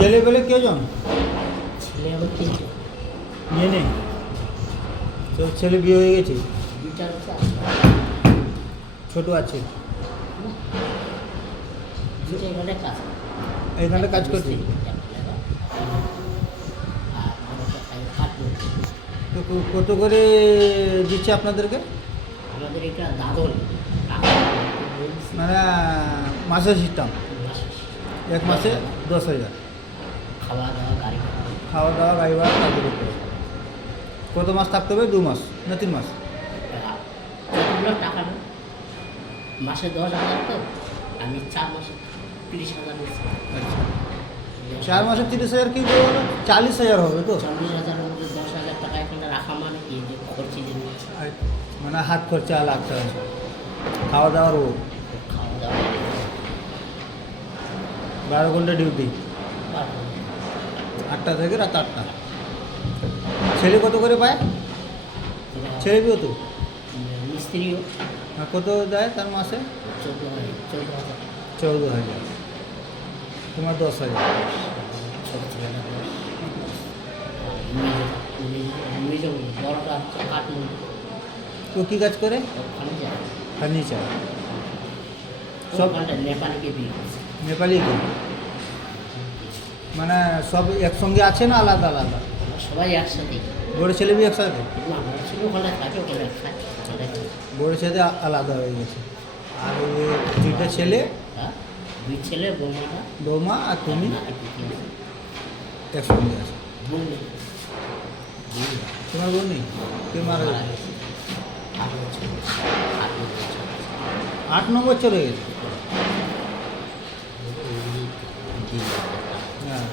ছেলেবেলে কেজন? ছেলে আমার তিনটে, মেয়ে নেই? তো ছেলে বিয়ে হয়ে গেছে? দুইটা হচ্ছে ছোট আছে? দুইটা এখানে কাজ করে। এখানে কাজ করছে? আর বড়টা খাই কাটবে। তো কত করে দিচ্ছে আপনাদেরকে? আমাদের এটা দাদন টাকা বলছি, মানে মাসের সিস্টেম? মাসে এক মাসে 10,000? খাওয়া দাওয়া গাড়ি ভাড়া। খাওয়া দাওয়া গাড়ি ভাড়া তাদের উপরে। কত মাস থাকতে হবে? 2 মাস না 3 মাস? যতগুলো টাকা না মাসে 10,000 তো আমি 4 মাসে 30,000 নিচ্ছি। আচ্ছা, 4 মাসে 30,000 কি বলবো? 40,000 হবে তো? 40,000 মধ্যে 10,000 টাকা এখানে রাখা মানে কি যে খরচি দিন আর মানে হাত খরচা লাগতে হবে, খাওয়া দাওয়ার ও। খাওয়া দাওয়া 12 ঘন্টা ডিউটি, পারবো। 8টা থেকে রাত 8টা। ছেলে কত করে পায়? ছেলে বিয়ে তো? মিস্ত্রিও আর কত দেয় তার মাসে? 14,000 14,000। তোমার 10,000। ছোট ছেলেটা 10। মেজ বড়টা হচ্ছে কাঠমুন্ডি, ও কী কাজ করে? ওখানে যায় ফার্নিচার সব? ওখানটা নেপালিকে বিয়ে করছে। নেপালি তো? মানে সব একসঙ্গে আছে না আলাদা আলাদা? আমরা সবাই একসাথে, বড় ছেলে বিয়ে একসাথে? না বড় ছিল ওখানে থাকে, ওখানে খায় চলে যায়। বড় ছেলে আলাদা হয়ে গেছে, আর ওই 2টা ছেলে, হ্যাঁ, দুই ছেলে বৌমাটা বৌমা আর তুমি নাতি পুতি আছে। একসঙ্গে আছে। বোন নেই, তোমার বোন নেই? কে মারা মারা গেছে? গেছে 8 বছর, 8 বছর। 8-9 বছর হয়ে গেছে? হ্যাঁ।